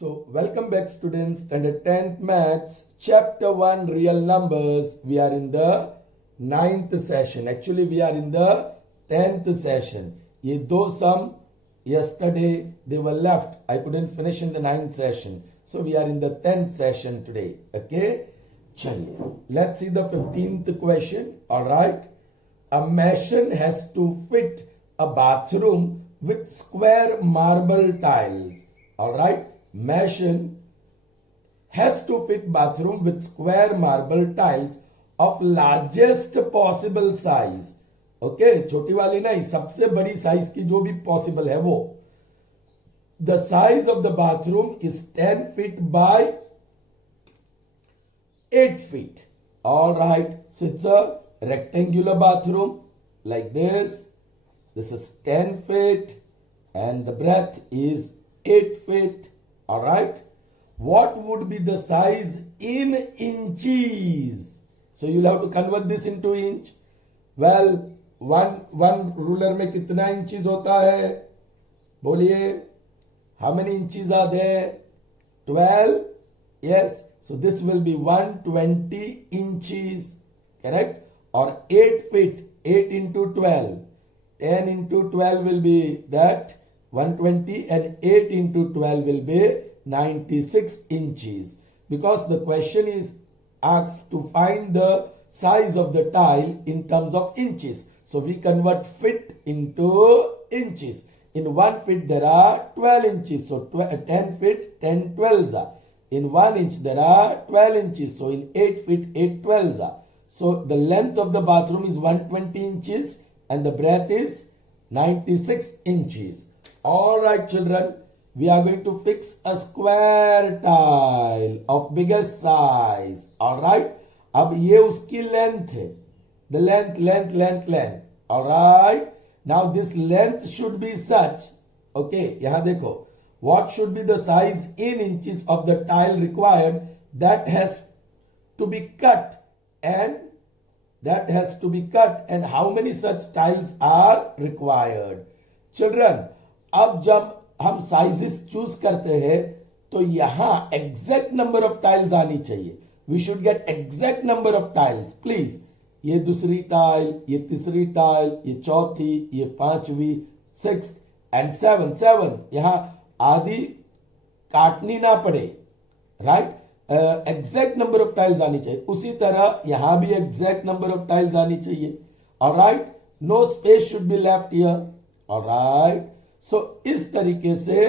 So, welcome back students, standard 10th maths, chapter 1 real numbers. We are in the 9th session. Actually, we are in the 10th session. ये दो sum yesterday they were left. I couldn't finish in the 9th session. So, we are in the 10th session today. Okay? चलिए, let's see the 15th question. Alright. A mason has to fit a bathroom with square marble tiles. Alright. Mason has to fit bathroom with square marble tiles of largest possible size. Okay, छोटी वाली नहीं, सबसे बड़ी size की जो भी possible है वो. The size of the bathroom is 10 feet by 8 feet. All right, so it's a rectangular bathroom like this. This is 10 feet and the breadth is 8 feet. All right. What would be the size in inches? So you'll have to convert this into inch. Well, one ruler में कितना inches होता है? बोलिए. How many inches are there? 12. Yes. So this will be 120 inches. Correct? Or 8 feet. 8 into 12. 10 into 12 will be that 120 and 8 into 12 will be 96 inches. Because the question is asked to find the size of the tile in terms of inches. So we convert feet into inches. In 1 feet there are 12 inches. So 10 feet, 10 12s are. In 1 inch there are 12 inches. So in 8 feet, 8 12s are. So the length of the bathroom is 120 inches and the breadth is 96 inches. All right, children, we are going to fix a square tile of biggest size. All right. अब ये उसकी length है. The length. All right. Now this length should be such. Okay. यहाँ देखो. What should be the size in inches of the tile required that has to be cut and how many such tiles are required? Children, अब जब हम sizes choose करते हैं तो यहां exact number of tiles आनी चाहिए. We should get exact number of tiles please. ये दूसरी टाइल, ये तीसरी टाइल, ये चौथी, ये पांचवी, 6 एंड 7. यहां आदि काटनी ना पड़े. Right. Exact number of tiles आनी चाहिए. उसी तरह यहां भी एग्जैक्ट नंबर ऑफ टाइल्स आनी चाहिए. Alright. No space should be left here. Alright. So, इस तरीके से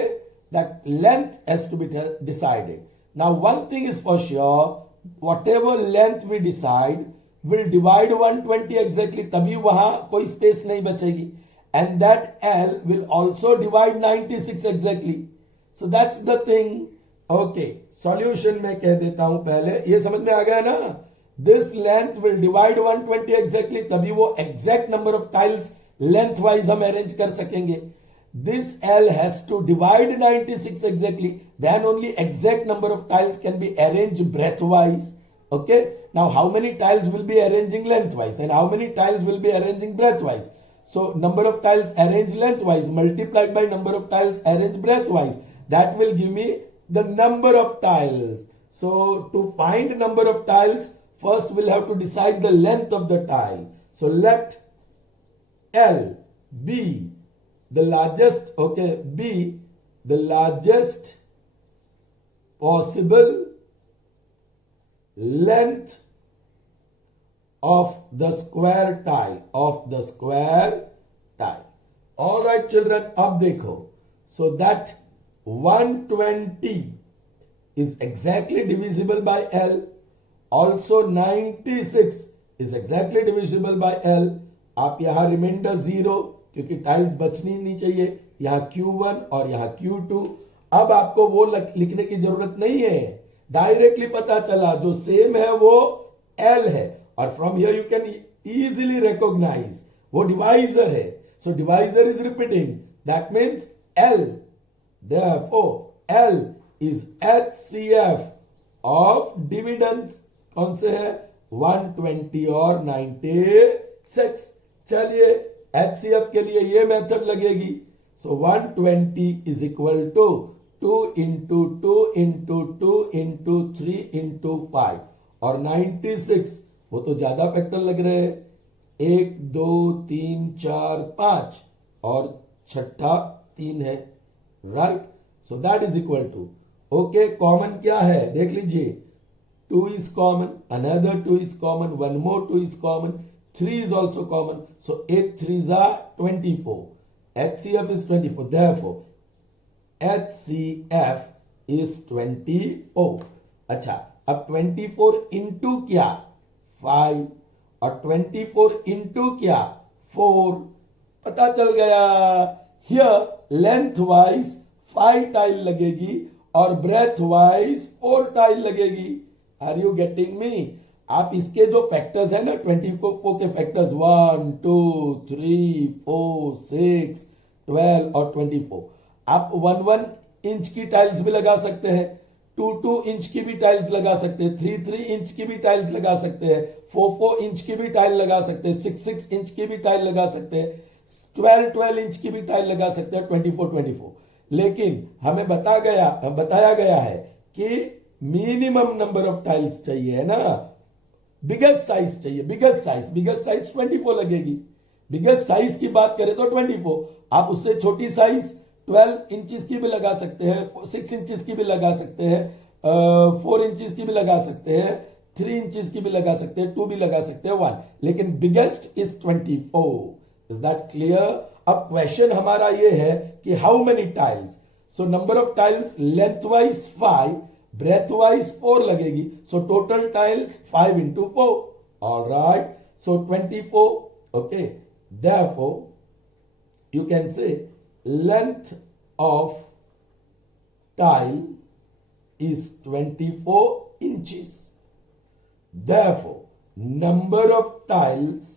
that length has to be decided. Now, one thing is for sure, whatever length we decide will divide 120 exactly. तभी वहां कोई space नहीं बचेगी. And that L will also divide 96 exactly. So, that's the thing. Okay, solution में कह देता हूं पहले. ये समझ में आ गया ना? This length will divide 120 exactly. तभी वो exact number of tiles length wise हम arrange कर सकेंगे. This L has to divide 96 exactly. Then only exact number of tiles can be arranged breadth-wise. Okay. Now, how many tiles will be arranging lengthwise and how many tiles will be arranging breadth-wise? So, number of tiles arranged lengthwise multiplied by number of tiles arranged breadth-wise. That will give me the number of tiles. So, to find number of tiles, first we'll have to decide the length of the tile. So, let L be the largest, okay, be the largest possible length of the square tile, All right, children, अब देखो. So that 120 is exactly divisible by L. Also 96 is exactly divisible by L. आप यहां reminder 0 क्योंकि tiles बचनी नहीं चाहिए. यहां Q1 और यहां Q2. अब आपको वो लिखने की जरूरत नहीं है. डायरेक्टली पता चला जो सेम है वो L है. और from here you can easily recognise वो डिवाइजर है. So divisor is repeating. That means L. Therefore L is HCF of dividends. कौन से है? 120 और 96. चलिए HCF के लिए ये मेथड लगेगी. So 120 is equal to 2 into 2 into 2 into 3 into 5 और 96, वो तो ज्यादा फैक्टर लग रहे हैं, 1 2 3 4 5 और छठा 3 है, right. So that is equal to, okay, common क्या है देख लीजिए, 2 is common, another 2 is common, one more 2 is common, 3 is also common, so 8 3s are 24, HCF is 24, therefore HCF is 24। अच्छा, अब 24 into क्या 5 और 24 into क्या 4, पता चल गया। हियर लेंथ वाइज 5 टाइल लगेगी और ब्रेथ वाइज 4 टाइल लगेगी। Are you getting me? आप इसके जो फैक्टर्स है ना 24 के फैक्टर्स 1 2 3 4 6 12 और 24, आप 1 इंच की टाइल्स भी लगा सकते हैं, 2 इंच की भी टाइल्स लगा सकते हैं, 3 इंच की भी टाइल्स लगा सकते हैं, 4 इंच की भी टाइल लगा सकते हैं, 6 इंच की भी टाइल लगा सकते हैं, 12 इंच की भी टाइल लगा सकते हैं, 24। लेकिन हमें बताया गया है कि मिनिमम नंबर ऑफ टाइल्स चाहिए, है ना, बिगेस्ट साइज चाहिए, बिगेस्ट साइज 24 लगेगी। बिगेस्ट साइज की बात करें तो 24, आप उससे छोटी साइज 12 इंचेस की भी लगा सकते हैं, 6 इंचेस की भी लगा सकते हैं, 4 इंचेस की भी लगा सकते हैं, 3 इंचेस की भी लगा सकते हैं, 2 भी लगा सकते हैं, 1, लेकिन biggest is 24। Is that clear? अब क्वेश्चन हमारा ये है कि how many tiles, so number of tiles length wise 5, breadth wise 4 लगेगी, so total tiles 5 into 4, all right, so 24, okay, therefore you can say length of tile is 24 inches, therefore number of tiles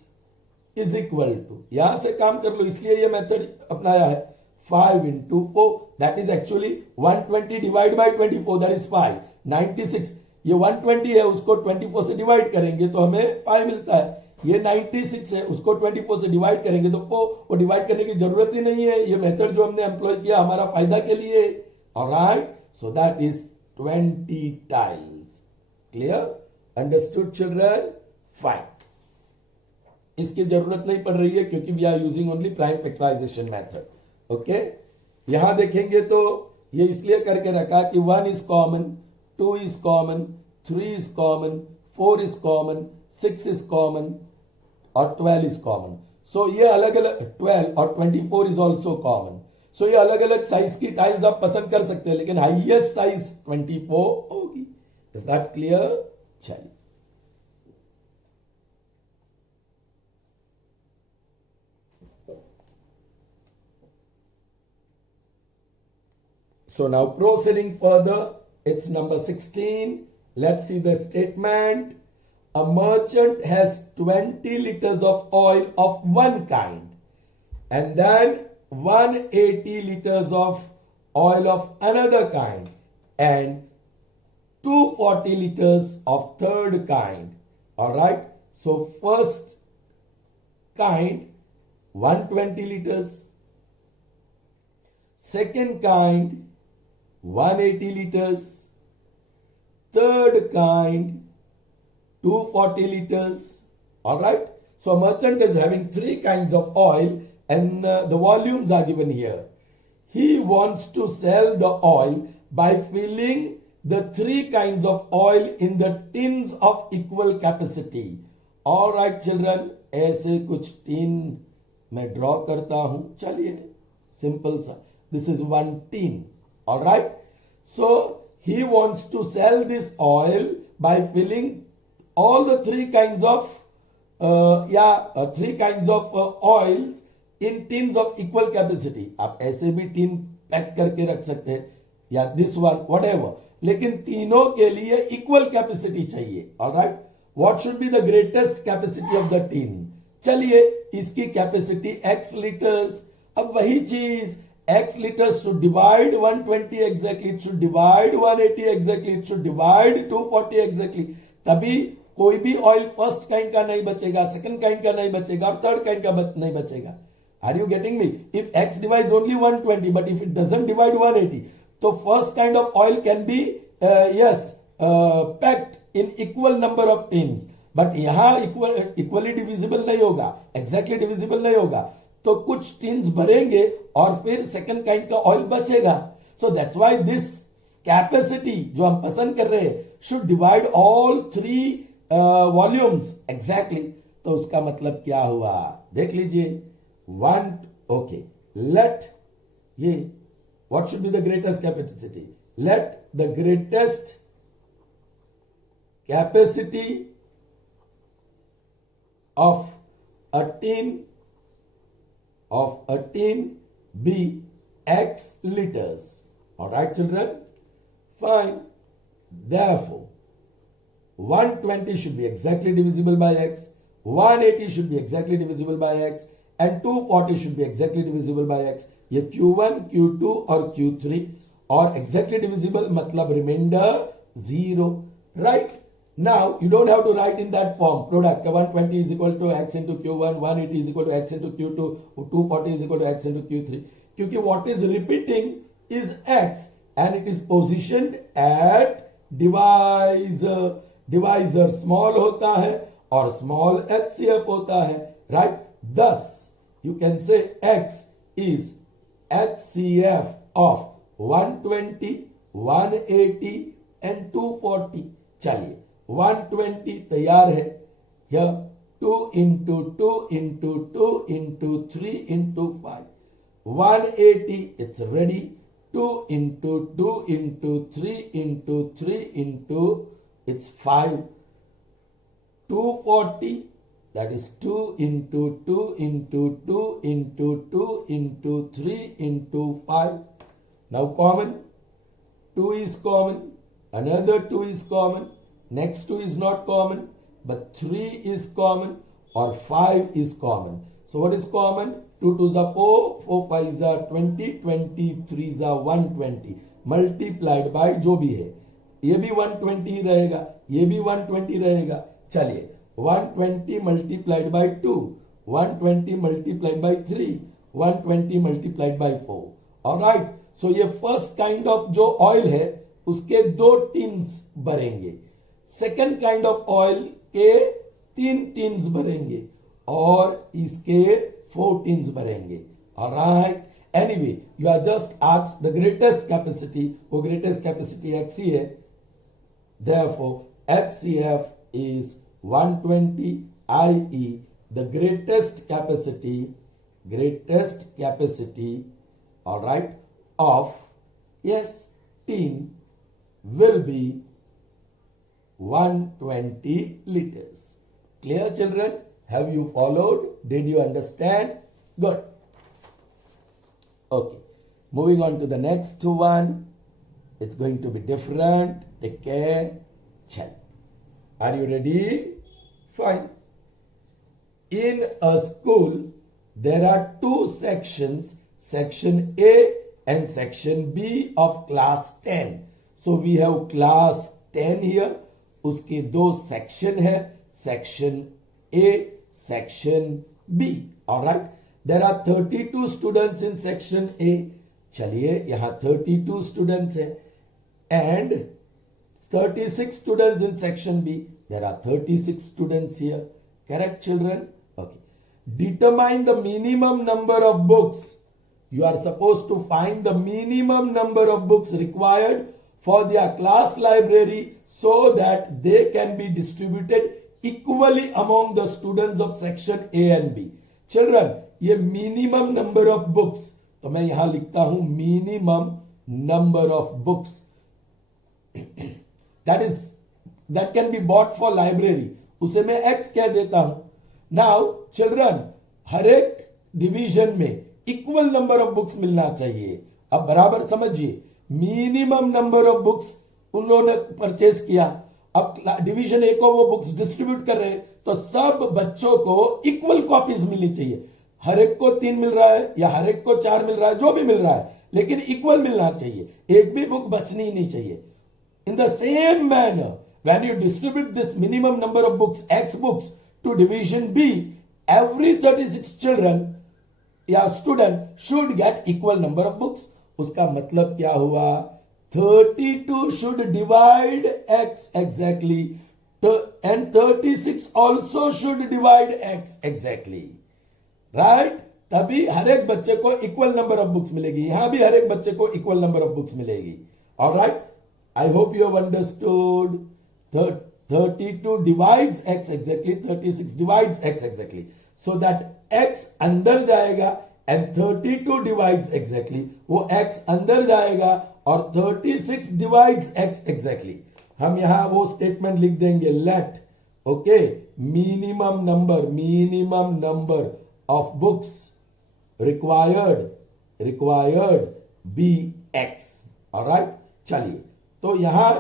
is equal to, यहां से काम कर लो, इसलिए ये method अपनाया है, 5 into 4, that is actually 120 divided by 24, that is 5, 96, ये 120 है, उसको 24 से डिवाइड करेंगे तो हमें 5 मिलता है, ये 96 है, उसको 24 से डिवाइड करेंगे तो 4, वो डिवाइड करने की जरूरत ही नहीं है, ये मेथड जो हमने एम्प्लॉय किया हमारा फायदा के लिए, alright, so that is 20 tiles. Clear? Understood children? Fine, इसकी जरूरत नहीं पड़ रही है क्योंकि we are using only prime factorisation method. Okay, यहां देखेंगे तो ये इसलिए करके रखा कि 1 is common, 2 is common, 3 is common, 4 is common, 6 is common और 12 इज कॉमन। सो ये अलग अलग 12 और 24 इज ऑल्सो कॉमन। सो ये अलग अलग साइज की टाइल्स आप पसंद कर सकते हैं, लेकिन हाईएस्ट साइज 24 होगी। Is that clear? चलिए, so now proceeding further, it's number 16. Let's see the statement. A merchant has 20 liters of oil of one kind and then 180 liters of oil of another kind and 240 liters of third kind. All right. So first kind 120 liters, second kind 180 liters, third kind 240 liters. All right. So a merchant is having 3 kinds of oil and the volumes are given here. He wants to sell the oil by filling the 3 kinds of oil in the tins of equal capacity. All right children, ऐसे कुछ tin मैं draw करता हूं, चलिए simple सा, this is 1 tin. All right. So he wants to sell this oil by filling all the 3 kinds of 3 kinds of oils in tins of equal capacity. आप ऐसे भी टीन पैक करके रख सकते हैं या this one whatever, लेकिन तीनों के लिए इक्वल कैपेसिटी चाहिए। Alright, what should be the greatest capacity of the tin? चलिए इसकी कैपेसिटी x लीटर्स। अब वही चीज, x liters should divide 120 exactly, it should divide 180 exactly, it should divide 240 exactly, तभी कोई भी ऑयल फर्स्ट काइंड का नहीं बचेगा, सेकंड काइंड का नहीं बचेगा और थर्ड काइंड का नहीं बचेगा। Are you getting me? If x divides only 120 but if it doesn't divide 180, तो first kind of oil can be yes packed in equal number of tins, but यहां equally divisible नहीं होगा, exactly divisible नहीं होगा, तो कुछ tins भरेंगे और फिर सेकंड काइंड का ऑयल बचेगा. So that's why this capacity जो हम पसंद कर रहे हैं should divide all 3 volumes exactly. तो उसका मतलब क्या हुआ देख लीजिए. 1 ओके, लेट ये what should be the greatest capacity? Let the greatest capacity of a tin be x liters. All right, children? Fine. Therefore, 120 should be exactly divisible by x, 180 should be exactly divisible by x, and 240 should be exactly divisible by x. ये Q1, Q2 और Q3 और exactly divisible मतलब remainder 0. Right? Now you don't have to write in that form product 120 is equal to x into Q1, 180 is equal to x into Q2, 240 is equal to x into Q3. क्योंकि what is repeating is x and it is positioned at divisor. Divisor small होता है और small HCF होता है. Right? Thus you can say x is HCF of 120, 180 and 240. चलिए 120 तैयार है. यह 2 into 2 into 2 into 3 into 5. 180 it's ready. 2 into 2 into 3 into 3 into it's 5. 240 that is 2 into 2 into 2 into 2 into 3 into 5. Now common. 2 is common. Another 2 is common. Next 2 is not common. But 3 is common or 5 is common. So what is common? 2 2s are 4. 4 5s are 20. 23s are 120. Multiplied by जो भी है. ये भी 120 रहेगा. ये भी 120 रहेगा. चलिए 120 multiplied by 2, 120 multiplied by 3, 120 multiplied by 4. Alright, so ये first kind of जो oil है उसके 2 tins भरेंगे. Second kind of oil के 3 tins भरेंगे और इसके 4 tins भरेंगे. Alright, anyway you are just asked the greatest capacity. वो greatest capacity x ही है. Therefore HCF is 120, i.e. the greatest capacity, all right, of yes tin will be 120 liters. Clear, children? Have you followed? Did you understand? Good. Okay, moving on to the next one. It's going to be different. Take care. Chal. Are you ready? Fine. In a school, there are 2 sections, section A and section B of class 10. So we have class 10 here. उसके 2 section है, section A, section B. Alright. There are 32 students in section A. चलिए यहाँ 32 students है and 36 students in section B. There are 36 students here. Correct, children? Okay. Determine the minimum number of books. You are supposed to find the minimum number of books required for their class library so that they can be distributed equally among the students of section A and B. Children, ये minimum number of books. तो मैं यहां लिखता हूं minimum number of books. That can be bought for library. उसे मैं x कह देता हूं. Now children, हर एक डिवीजन में इक्वल नंबर ऑफ बुक्स मिलना चाहिए. अब बराबर समझिए, मिनिमम नंबर ऑफ बुक्स उन लोगों ने परचेज किया. अब डिवीजन ए को वो बुक्स डिस्ट्रीब्यूट कर रहे हैं, तो सब बच्चों को इक्वल कॉपीज मिलनी चाहिए. हर एक को 3 मिल रहा है या हर एक को 4 मिल रहा है, जो भी मिल रहा है, लेकिन इक्वल मिलना चाहिए. एक भी बुक बचनी ही नहीं चाहिए. In the same manner, when you distribute this minimum number of books, X books, to division B, every 36 children या student should get equal number of books. उसका मतलब क्या हुआ? 32 should divide x exactly and 36 also should divide x exactly, right? तभी हर एक बच्चे को equal number of books मिलेगी, यहां भी हर एक बच्चे को इक्वल नंबर ऑफ बुक्स मिलेगी. Alright, I hope you have understood. 32 divides x exactly, 36 divides x exactly, so that x अंदर जाएगा and 32 divides exactly, वो x अंदर जाएगा और 36 divides x exactly. हम यहां वो स्टेटमेंट लिख देंगे, let okay minimum number of books required be x. ऑलराइट, चलिए तो यहां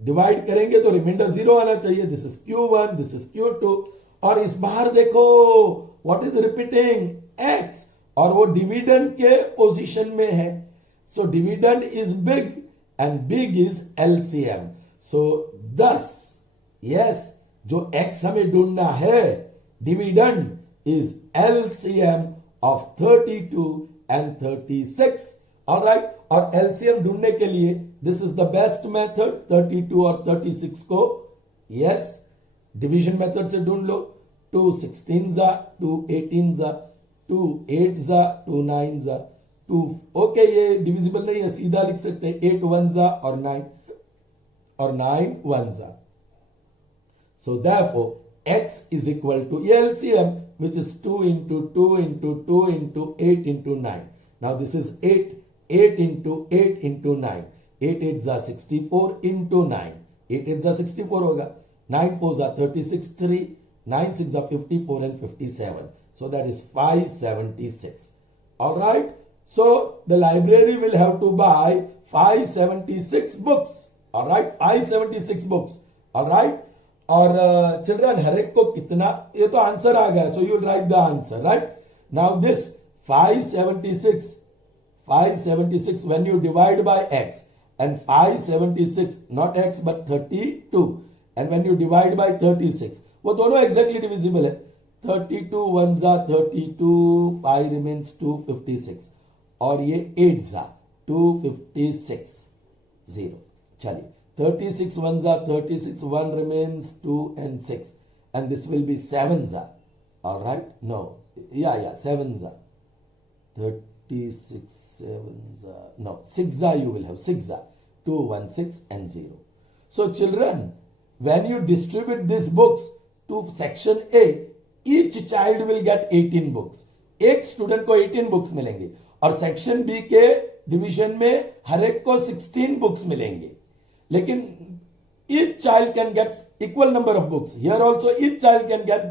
डिवाइड करेंगे तो रिमाइंडर 0 आना चाहिए. This is Q1, this is Q2. और इस बाहर देखो व्हाट इज रिपीटिंग? x. और वो डिविडेंड के पोजीशन में है. So dividend is big and big is LCM. So thus yes, जो x हमें ढूंढना है, dividend is LCM of 32 and 36. Alright, और LCM ढूंढने के लिए this is the best method. 32 और 36 को यस डिवीजन मेथड से ढूंढ लो. 2 16 जा, 2 18 जा, 2 8 जा, 2 9 जा, 2 ओके ये डिविजिबल नहीं है, सीधा लिख सकते हैं 8 1 जा और 9 और 9 1 जा. So therefore x is equal to LCM, which is 2 into 2 into 2 into 8 into 9. Now this is 8 into 8 into 9. 8 8 जा 64 into 9. 8 8 जा 64 होगा. 9 4 जा 36 3. 9 6 जा 54 and 57. So that is 576. All right. So the library will have to buy 576 books. All right. 576 books. All right. और children हर एक को कितना, ये तो आंसर आ गया. So you will write the answer, right? Now this 576 when you divide by x, and 576 not x but 32, and when you divide by 36, वो दोनों exactly divisible है. 32 1 जा 32, 5 remains 256, और ये 8 जा 256 0. चलिए 36 1 जा 36, 1 remains 2 and 6, and this will be 7 za. All right, no, yeah 7 za. 36 7 za, no 6 za, you will have 6 za, 2 1 6 and 0. So children, when you distribute these books to section A, each child will get 18 books. एक student को 18 books मिलेंगे, और section B के division में हर एक को 16 books मिलेंगे. लेकिन each child can get equal number of books. Here also each child can get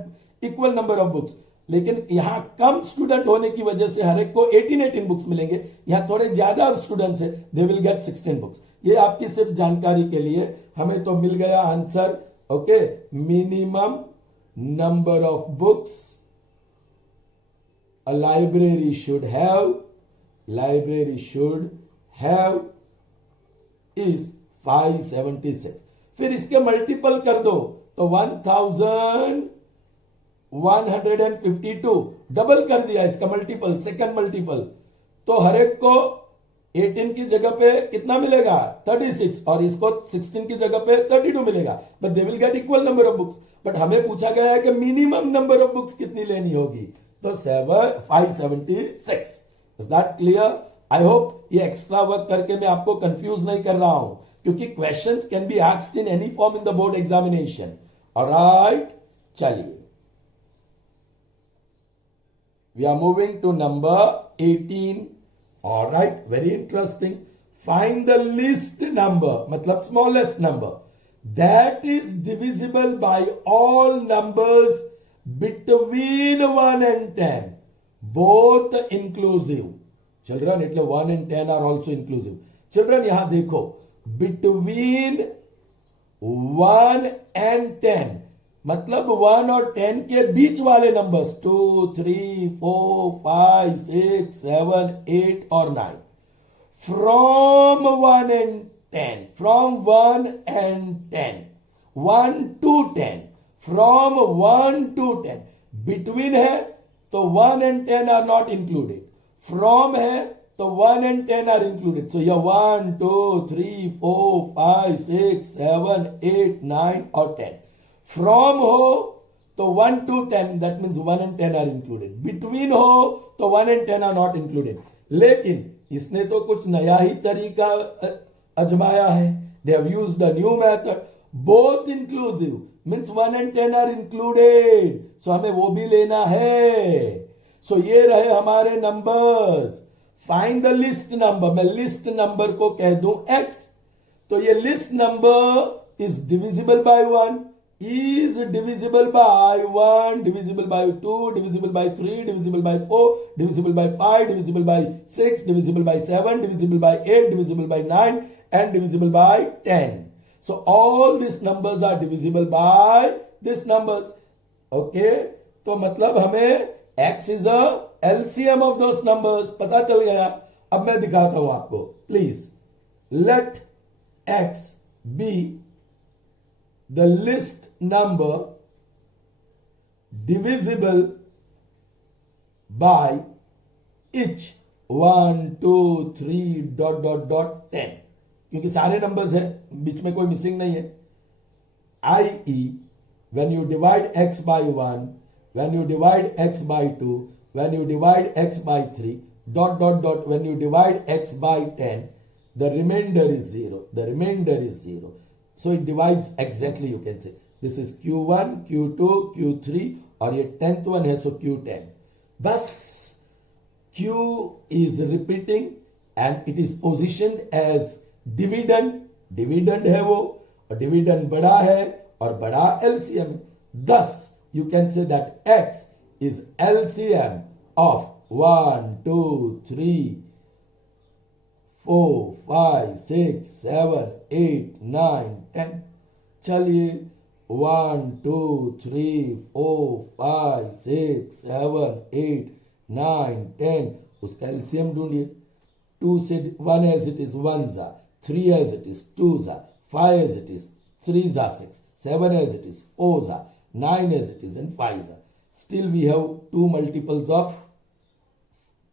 equal number of books. लेकिन यहां कम स्टूडेंट होने की वजह से हर एक को 18 बुक्स मिलेंगे. यहां थोड़े ज्यादा स्टूडेंट्स है, दे विल गेट 16 बुक्स. ये आपकी सिर्फ जानकारी के लिए. हमें तो मिल गया answer. Okay, minimum number of books a library should have is 576. फिर इसके मल्टीपल कर दो तो 1152. डबल कर दिया इसका मल्टीपल, सेकंड मल्टीपल. तो हर एक को 18 की जगह पे कितना मिलेगा? 36, और इसको 16 की जगह पे 32 मिलेगा. But they will get equal number of books. But हमें पूछा गया है कि मिनिमम नंबर ऑफ बुक्स कितनी लेनी होगी, तो 576. Is that clear? I hope ये एक्स्ट्रा वर्क करके मैं आपको कंफ्यूज नहीं कर रहा हूं, क्योंकि questions can be asked in any form in the board examination. Alright, चलिए we are moving to number 18. Alright, very interesting. Find the least number, मतलब smallest number, that is divisible by all numbers between 1 and 10, both inclusive. Children, એટલે 1 and 10 are also inclusive. Children, यहां देखो, between 1 and 10 मतलब 1 और 10 के बीच वाले numbers 2 3 4 5 6 7 8 और 9. From 1 and 10, from 1 and 10, 1 to 10, from 1 to 10. between है तो 1 and 10 are not included. from है तो 1 and 10 are included. So here 1, 2, 3, 4, 5, 6, 7, 8, 9 or 10. From हो तो 1 to 10, that means 1 and 10 are included. Between हो तो 1 and 10 are not included. लेकिन इसने तो कुछ नया ही तरीका अजमाया है. They have used a new method. Both inclusive means 1 and 10 are included. So हमें वो भी लेना है. So ये रहे हमारे numbers. Find the list number. मैं list number को कह दूं x. तो ये list number is divisible by 1, is divisible by 1, divisible by 2, divisible by 3, divisible by 4, divisible by 5, divisible by 6, divisible by 7, divisible by 8, divisible by 9 and divisible by 10. So all these numbers are divisible by these numbers. Okay? तो मतलब हमें x is a LCM of those numbers. पता चल गया. अब मैं दिखाता हूं आपको. Please let x be the list number divisible by each 1, 2, 3 dot dot dot 10. क्योंकि सारे नंबर्स हैं, बीच में कोई मिसिंग नहीं है. i.e. when you divide x by 1, when you divide x by 2, when you divide x by 3 dot dot dot, when you divide x by 10, the remainder is 0. The remainder is 0. So it divides exactly, you can say. This is q1, q2, q3 और ये 10th one है, so q10. बस q is repeating and it is positioned as dividend. Dividend है वो, और dividend बड़ा है और बड़ा LCM. Thus you can say that x is LCM of 1, 2, 3, 4, 5, 6, 7, 8, 9, 10. चलिए 1, 2, 3, 4, 5, 6, 7, 8, 9, 10. उसका एलसीएम ढूंढिए. 2 से 1 as it is 1 जा, 3 as it is 2 जा, 5 as it is 3 जा 6, 7 as it is 4 जा, 9 as it is and 5 जा. Still we have 2 multiples of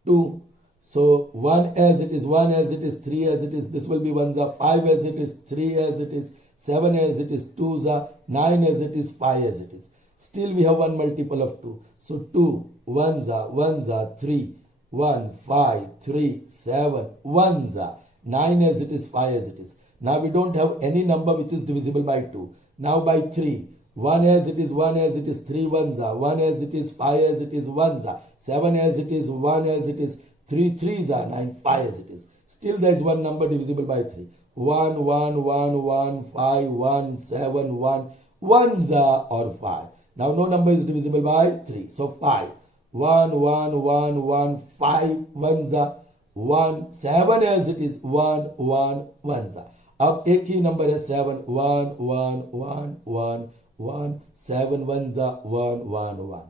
2. So 1 as it is, 1 as it is, 3 as it is, this will be 1 za, 5 as it is, 3 as it is, 7 as it is, 2 za, 9 as it is, 5 as it is. Still we have 1 multiple of 2. So 2, 1 za, 3, 1, 5, 3, 7, 1 za, 9 as it is, 5 as it is. Now we don't have any number which is divisible by 2. Now by 3. 1 as it is, 1 as it is, 3 1 za, 1 as it is, 5 as it is, 1 za, 7 as it is, 1 as it is, 3 3s are 9, 5 as it is. Still there is one number divisible by 3. 1 1 1 1 5 1 7 1 1s are or 5. Now no number is divisible by 3. So 5 1 1 1 1 5 1s are 1 7 as it is 1 1 1s are. अब एक ही number है 7 1 1 1 1 1 7 1s are 1 1 1.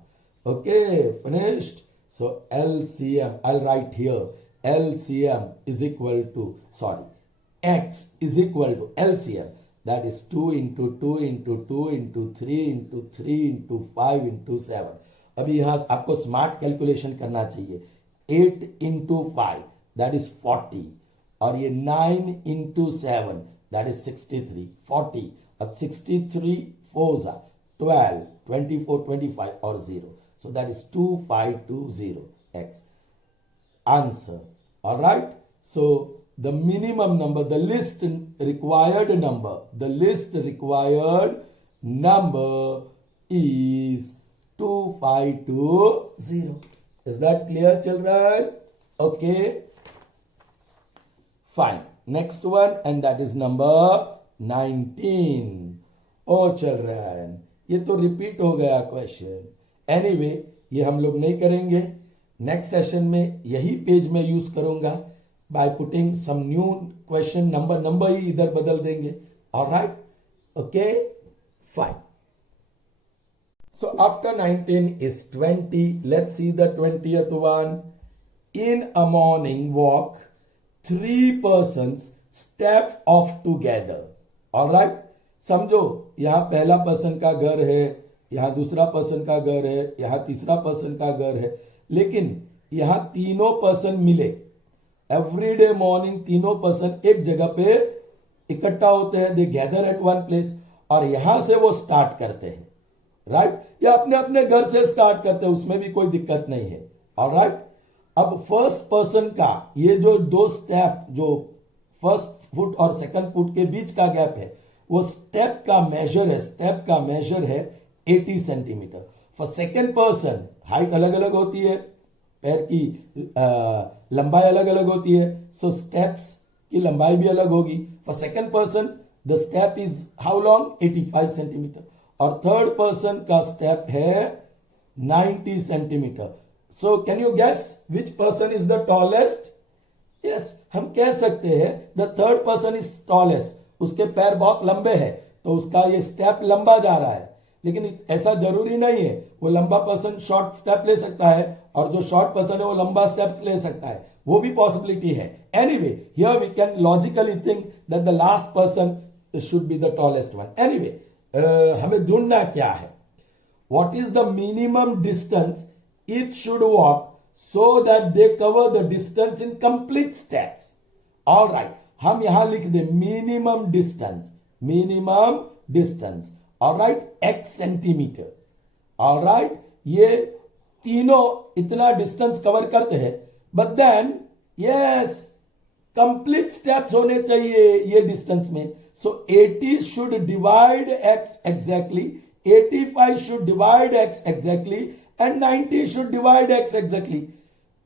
Okay, finished. So LCM, I'll write here, LCM is equal to, X is equal to LCM. That is 2 into 2 into 2 into 3 into 3 into 5 into 7. अभी यहाँ आपको smart calculation करना चाहिए. 8 into 5 that is 40 और ये 9 into 7 that is 63. 40 और 63 4s are 12 24 25 और 0. So that is 2520 x. Answer. Alright. So the minimum number, the least required number is 2520. Is that clear, children? Okay. Fine. Next one, and that is number 19. Oh children, ये तो repeat हो गया question. Anyway, ये हम लोग नहीं करेंगे. Next session में यही पेज में यूज करूंगा by putting some new question. Number ही इधर बदल देंगे. Alright, okay, fine. So after 19 is 20. Let's see the 20th one. In a morning walk, 3 persons step off together. Alright, समझो यहां पहला पर्सन का घर है, यहां दूसरा पर्सन का घर है, यहां तीसरा पर्सन का घर है, लेकिन यहां तीनों पर्सन मिले एवरीडे मॉर्निंग तीनों पर्सन एक जगह पे इकट्ठा होते हैं, they gather at one place, और यहां से वो स्टार्ट करते हैं, राइट, या अपने अपने घर से स्टार्ट करते हैं, उसमें भी कोई दिक्कत नहीं है, ऑलराइट। अब फर्स्ट पर्सन का ये जो दो स्टेप, जो फर्स्ट फुट और सेकंड फुट के बीच का गैप है, वो स्टेप का मेजर है 80 centimetre. For second person height अलग अलग होती है, पैर की लंबाई अलग अलग होती है, सो स्टेप्स की लंबाई भी अलग होगी। For second person the step is how long, 85 centimetre, और थर्ड पर्सन का स्टेप है 90 centimetre. So can you guess which person is the tallest? Yes, हम कह सकते हैं the third person is tallest, उसके पैर बहुत लंबे हैं तो उसका ये स्टेप लंबा जा रहा है, लेकिन ऐसा जरूरी नहीं है, वो लंबा पर्सन शॉर्ट स्टेप ले सकता है और जो शॉर्ट पर्सन है वो लंबा स्टेप ले सकता है, वो भी पॉसिबिलिटी है। Anyway here we can logically think that the last person should be the tallest one. Anyway हमें ढूंढना क्या है, what is the minimum distance it should walk so that they cover the distance in complete steps. All right, हम यहां लिख दे minimum distance, all right, x centimetre, all right, ये तीनों इतना डिस्टेंस कवर करते हैं, but then yes, complete steps होने चाहिए ये डिस्टेंस में, so 80 should divide x exactly, 85 should divide x exactly, and 90 should divide x exactly.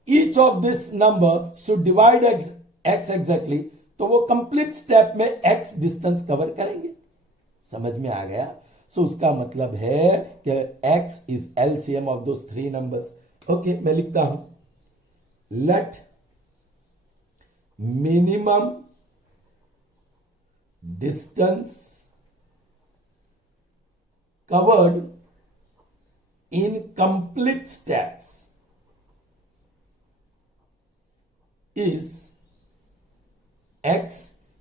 Each of this number should divide x exactly. तो वो कंप्लीट स्टेप में x distance cover करेंगे। समझ में आ गया? सो उसका मतलब है कि x is LCM of those three numbers. Okay, मैं लिखता हूं, let minimum distance covered in complete steps is x,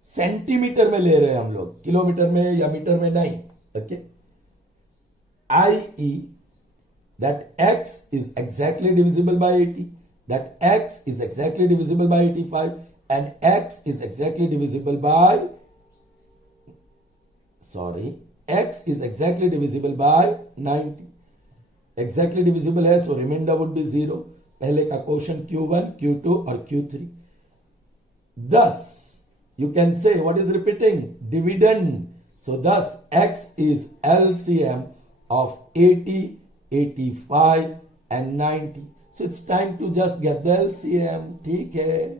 centimetre में ले रहे हैं हम लोग, किलोमीटर में या मीटर में नहीं, okay, i.e. that x is exactly divisible by 80, that x is exactly divisible by 85, and x is exactly divisible by, x is exactly divisible by 90. Exactly divisible है, so remainder would be 0. पहले का question Q1, Q2 और Q3. Thus, you can say what is repeating? Dividend. So thus x is LCM of 80, 85 and 90. So it's time to just get the LCM. ठीक है,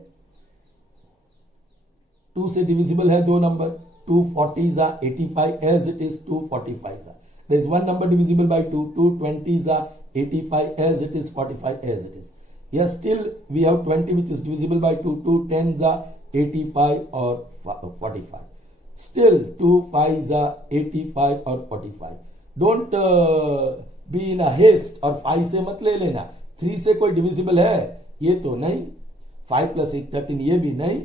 2 से divisible है दो number, 2 40s are 85 as it is, 2 45s are. There is one number divisible by 2, 2 20s are 85 as it is, 45 as it is. Yes, still we have 20 which is divisible by 2, 2 10s are 85 or 45. Still 2 5s are 85 or 45. Don't be in a haste, और 5 से मत ले लेना, 3 से कोई divisible है ये तो नहीं, 5 plus 8 13 ये भी नहीं,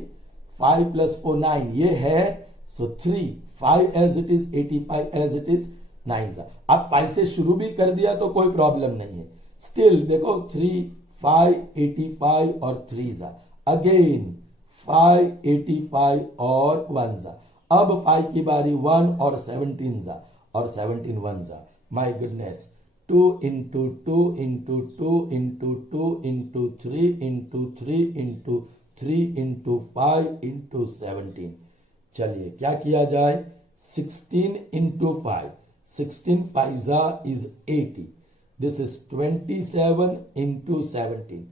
5 plus 4 9 ये है, so 3 5 as it is, 85 as it is, 9 सा। आप 5 से शुरू भी कर दिया तो कोई प्रॉब्लम नहीं है। स्टिल देखो 3 5 85 और 3 सा, अगेन 5 85 और 1 सा, अब 5 की बारी 1 और 17 सा, और 17 1 सा। My goodness, 2 into 2 into 2 into 2 into 3 into 3 into 3 into 5 into 17। चलिए क्या किया जाए, 16 into 5, 16 5 is 80. This is 27 into 17.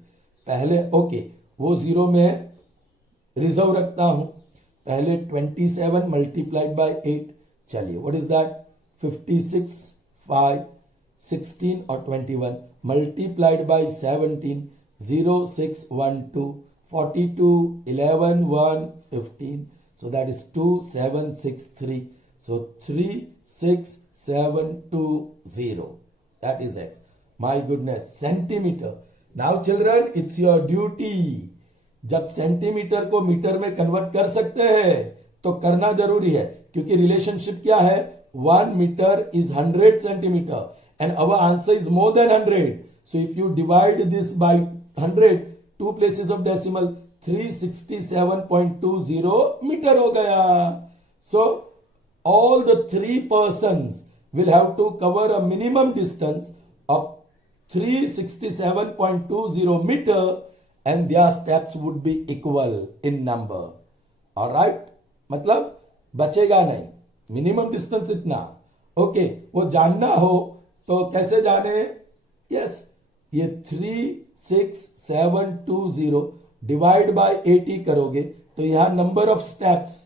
पहले ओके, वो जीरो में रिजर्व रखता हूं, पहले 27 मल्टीप्लाइड बाय 8, चलिए व्हाट इज दैट, 56 5 16 और 21 multiplied by 17, 0 6 1 2 42 11 1 15, so that is 2 7 6 3, so 3 6 7 2 0, that is x. My goodness, centimeter. Now children, it's your duty. जब सेंटीमीटर को मीटर में कन्वर्ट कर सकते हैं तो करना जरूरी है, क्योंकि रिलेशनशिप क्या है, 1 meter is 100 centimeter and our answer is more than 100. So if you divide this by 100, 2 places of decimal, 367.20 metre हो गया. सो all the 3 persons will have to cover a minimum distance of 367.20 meter and their steps would be equal in number. All right, मतलब बचेगा नहीं, minimum distance इतना. Okay, वो जानना हो तो कैसे जाने? यस, ये 36720 डिवाइड बाय 80 करोगे तो यहां number of steps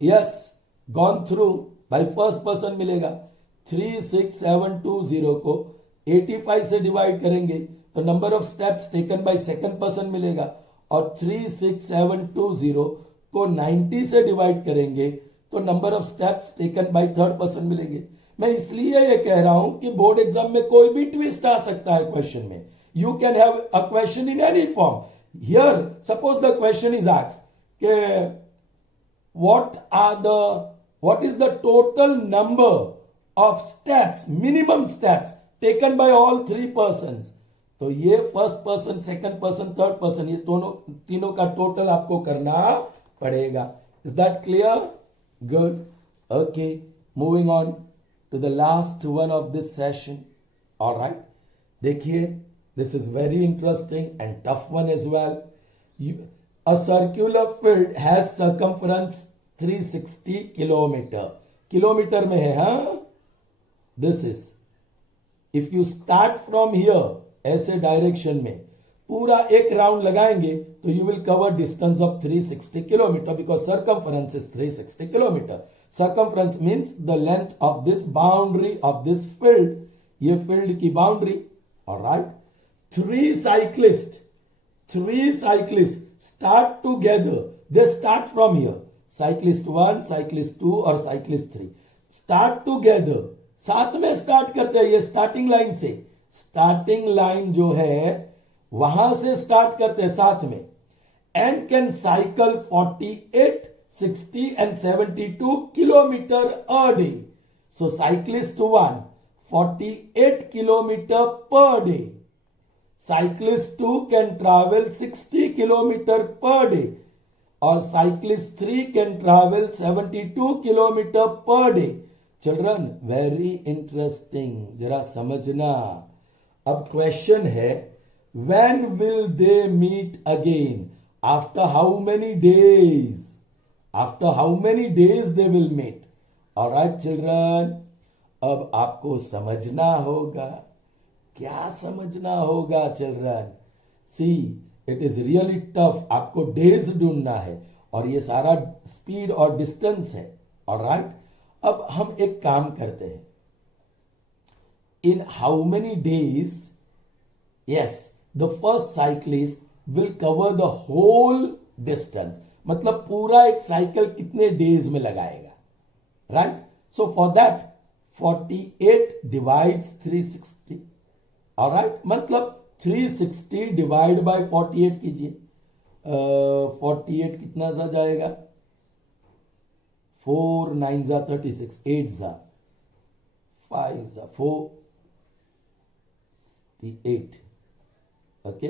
yes gone through by first person मिलेगा. 36720 को 85 से डिवाइड करेंगे तो number of steps taken by second person मिलेगा, और 36720 को 90 से डिवाइड करेंगे तो number of steps taken by third person मिलेंगे. मैं इसलिए ये कह रहा हूं कि बोर्ड एग्जाम में कोई भी ट्विस्ट आ सकता है क्वेश्चन में. You can have a question in any form. Here suppose the question is asked कि what is the total number of steps, minimum steps taken by all 3 persons. तो ये first person, second person, third person, ये तीनों का total आपको करना पड़ेगा. Is that clear? Good. Okay, moving on to the last one of this session. Alright, देखिए, this is very interesting and tough one as well. A circular field has circumference 360 kilometre. Kilometre में है, हाँ. This is if you start from here, ऐसे direction में पूरा एक round लगाएंगे तो you will cover distance of 360 kilometre because circumference is 360 kilometre. Circumference means the length of this boundary of this field, ये फील्ड की boundary. Alright, three cyclist start together. They start from here. Cyclist 1, cyclist 2 और cyclist 3 start together. साथ में start करते हैं, ये starting line से. Starting line जो है वहां से स्टार्ट करते हैं साथ में. And can cycle 48, 60 and 72 kilometer a day. So cyclist 1 48 kilometer per day. Cyclist 2 can travel 60 kilometer per day or cyclist 3 can travel 72 kilometer per day. Children, very interesting. जरा समझना. अब क्वेश्चन है, when will they meet again? After how many days? After how many days they will meet? All right, children. अब आपको समझना होगा. क्या समझना होगा children? See, it is really tough. आपको डेज ढूंढना है और ये सारा स्पीड और डिस्टेंस है. ऑलराइट, अब हम एक काम करते हैं. In how many days? Yes, the first cyclist will cover the whole distance. मतलब पूरा एक साइकिल कितने डेज में लगाएगा? Right. So for that 48 divides 360. Alright, मतलब 360 डिवाइड बाय 48 कीजिए. 48 कितना सा जाएगा? 4 9 जा 36, 8 जा 5 जा 48. ओके,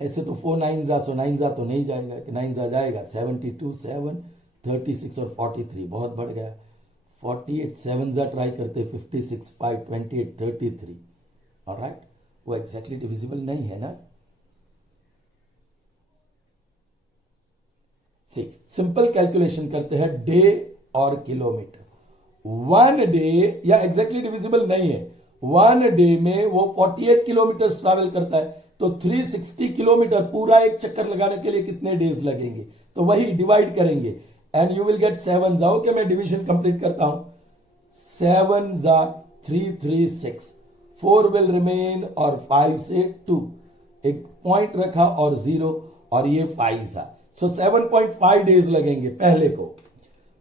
ऐसे तो 4 9 जा, सो 9 जा तो नहीं जाएगा, कि 9 जा जाएगा. 72 7 36 और 43 बहुत बढ़ गया. 48 7 जा ट्राई करते, 56 5 28 33. ऑलराइट, वो एग्जैक्टली डिविजिबल नहीं है ना. सी, सिंपल कैलकुलेशन करते हैं डे और किलोमीटर. 1 डे या एग्जैक्टली डिविजिबल नहीं है. 1 डे में वो 48 किलोमीटर ट्रैवल करता है, तो 360 किलोमीटर पूरा एक चक्कर लगाने के लिए कितने डेज लगेंगे? तो वही डिवाइड करेंगे एंड यू विल गेट 7 जा. ओके, मैं डिवीजन कंप्लीट करता हूं. 7 जा 3 3 6, 4 विल रिमेन और 5 से 2, एक पॉइंट रखा और 0, और ये 5 था. सो 7.5 डेज लगेंगे पहले को.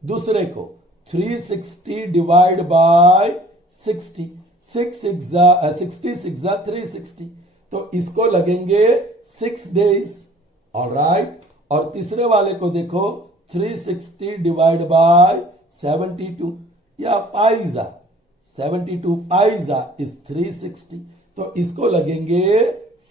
दूसरे को 360 डिवाइड बाय 60, 66 जा 360, तो इसको लगेंगे 6 डेज. ऑलराइट, और तीसरे वाले को देखो, 360 डिवाइड बाय 72 या 5 जा 72 5 इज 360, तो इसको लगेंगे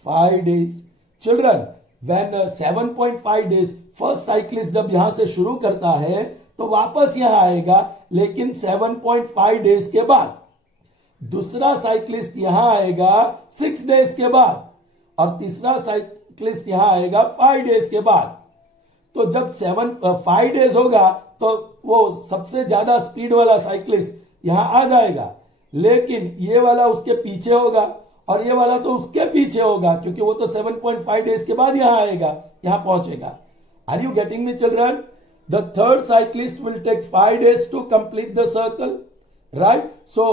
5 days. Children, when 7.5 days first cyclist जब यहां से शुरू करता है तो वापस यहां आएगा, लेकिन 7.5 डेज के बाद। दूसरा साइक्लिस्ट यहां आएगा 6 डेज के बाद, और तीसरा साइक्लिस्ट यहां आएगा 5 डेज के बाद। तो जब 5 डेज होगा तो वो सबसे ज्यादा स्पीड वाला साइक्लिस्ट यहां आ जाएगा, लेकिन ये वाला उसके पीछे होगा और ये वाला तो उसके पीछे होगा, क्योंकि वो तो 7.5 डेज के बाद यहां आएगा, यहां पहुंचेगा। Are you getting me children? The third cyclist will take 5 days to complete the circle, right? So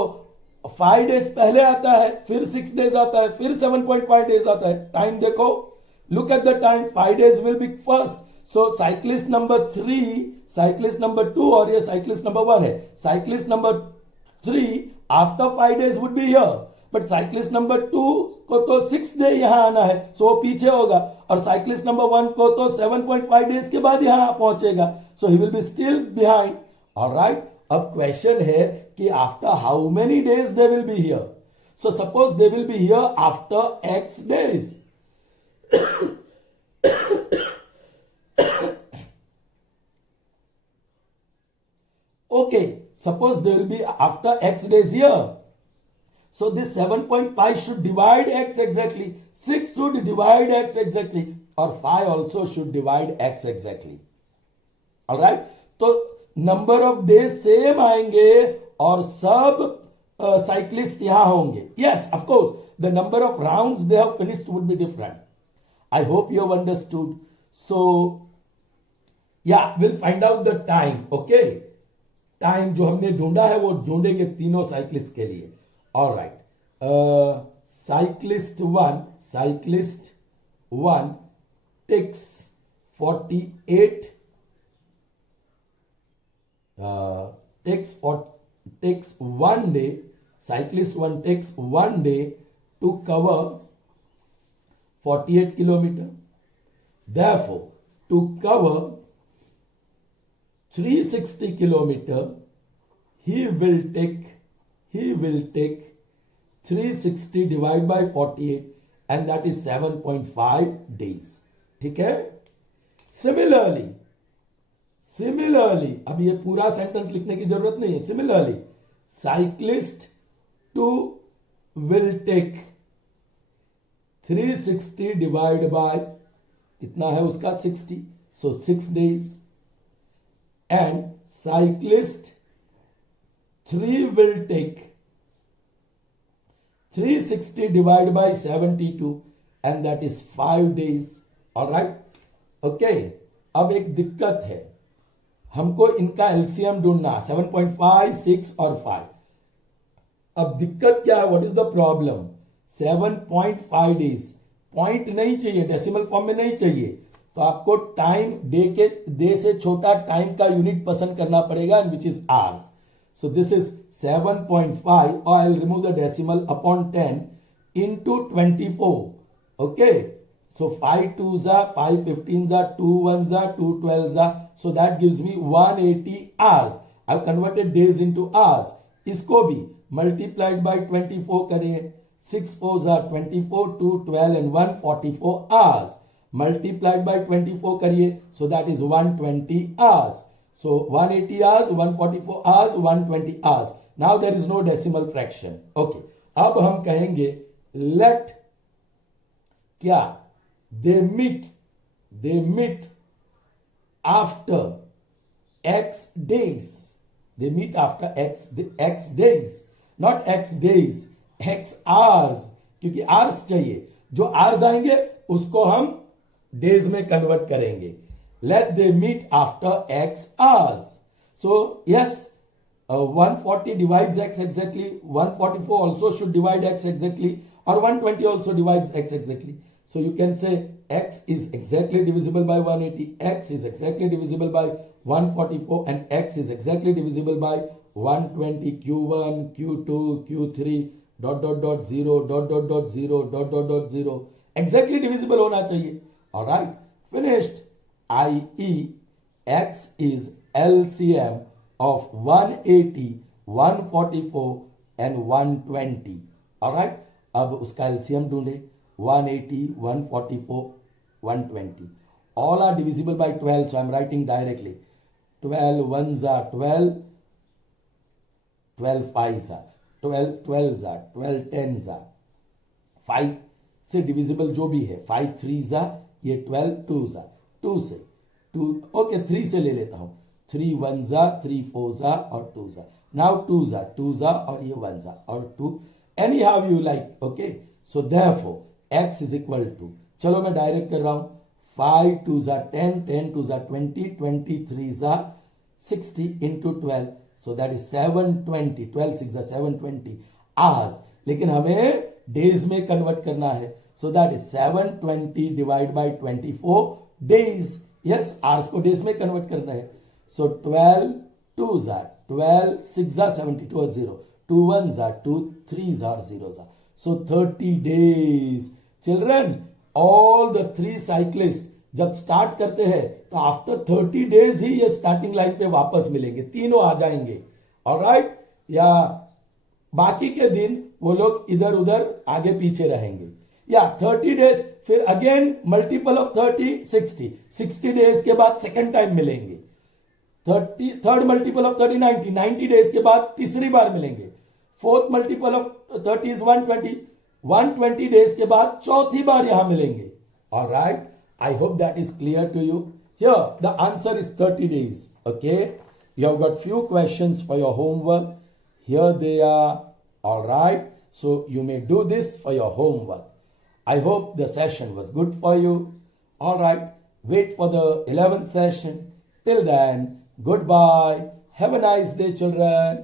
5 days पहले आता है, फिर 6 डेज आता है, फिर 7.5 डेज आता है। टाइम देखो, look at the time, 5 days will be first. So cyclist number 3, cyclist number 2 और ये साइक्लिस्ट नंबर 1 है। Cyclist number 3 after 5 days would be here, but cyclist number 2 को तो 6 डे यहां आना है, सो वो पीछे होगा, और साइक्लिस्ट नंबर 1 को तो 7.5 डेज के बाद यहां पहुंचेगा, so he will be still behind. Alright, अब क्वेश्चन है कि after how many days they will be here? So suppose they will be here after x days. Okay, suppose they will be after x days here. So this 7.5 should divide x exactly. 6 should divide x exactly. Or 5 also should divide x exactly. Alright? तो number of days same आएंगे और सब cyclist यहां होंगे. Yes, of course, the number of rounds they have finished would be different. I hope you have understood. So, yeah, we'll find out the time. Okay? Time जो हमने ढूंढा है वो ढूंढेंगे तीनों साइक्लिस्ट के लिए. Alright, cyclist one takes 48 takes 1 day. Cyclist 1 takes 1 day to cover 48 kilometer. Therefore, to cover 360 kilometer, he will take 360 divided by 48, and that is 7.5 days. ठीक है? Similarly, अब ये पूरा सेंटेंस लिखने की जरूरत नहीं है. Similarly, cyclist 2 will take 360 divided by कितना है उसका 60, so 6 days. And cyclist 3 will take 360 divided by 72, and that is 5 days. Alright? Okay. अब एक दिक्कत है, हमको इनका एलसीएम ढूंढना, 7.5, 6 और 5. अब दिक्कत क्या है? What is the problem? 7.5 days, point नहीं चाहिए, डेसिमल फॉर्म में नहीं चाहिए, तो आपको टाइम डे से छोटा टाइम का यूनिट पसंद करना पड़ेगा, which is ours. So this is 7.5, और I will remove the decimal, upon 10 into 24. Okay, so 5 2s are 5 15s are 2 1s are 2 12s are, so that gives me 180 hours. I've converted days into hours. इसको भी multiplied by 24 करें, 6 4s are 24, 2 12 and 1 44 hours. Multiplied by 24 करिए, so that is 120 hours. So 180 hours, 144 hours, 120 hours. Now there is no decimal fraction. Okay. अब हम कहेंगे let क्या? They meet after x days. They meet after x days, not x days, x hours, क्योंकि hours चाहिए. जो hours आएंगे उसको हम डेज में कन्वर्ट करेंगे. Let they meet after x hours. So yes, 140 divides x exactly, 144 also should divide x exactly, or 120 also divides x exactly. So you can say x is exactly divisible by 180, x is exactly divisible by 144, and x is exactly divisible by 120, q1 q2 q3 dot dot dot 0 dot dot dot 0 dot dot dot 0 exactly divisible होना चाहिए. Alright, finished. i.e. x is LCM of 180, 144 and 120. Alright, अब उसका LCM ढूंढे. 180, 144 120. All are divisible by 12, so I am writing directly. 12 ones are 12, 12 fives are 12, 12s are 12, 10s are 5 से divisible जो भी है, 5 3s are ये 12 2s are 2 से 2, okay 3 से ले लेता हूं, 3 1s are 3 4s are और 2s are. Now 2s are और ये 1s are और 2, anyhow you like, okay. So therefore x is equal to, चलो मैं डायरेक्ट कर रहा हूं, 5 2s are 10, 10 2s are 20, 23s are 60 into 12, so that is 720, 12 6 are 720 hours. लेकिन हमें डेज में कन्वर्ट करना है, so that is 720 divided by 24 days. Yes, hours को डेज में कन्वर्ट करना है. So 12 2s are 12, 6 are 72 और 0, 2 1s are 2, 3s are 0s are. So 30 days. Children, all the 3 cyclists जब स्टार्ट करते हैं तो आफ्टर 30 डेज ही ये स्टार्टिंग लाइन पे वापस मिलेंगे, तीनों आ जाएंगे. ऑलराइट, या बाकी के दिन वो लोग इधर उधर आगे पीछे रहेंगे. या 30 डेज, फिर अगेन मल्टीपल ऑफ 30 60 डेज के बाद सेकेंड टाइम मिलेंगे. थर्ड मल्टीपल ऑफ 30 90 डेज के बाद तीसरी बार मिलेंगे. Fourth multiple of 30 is 120 days के बाद चौथी बार यहां मिलेंगे. Alright, I hope that is clear to you. Here, the answer is 30 days. Okay. You have got few questions for your homework. Here they are. All right. So you may do this for your homework. I hope the session was good for you. All right. Wait for the 11th session. Till then, goodbye. Have a nice day, children.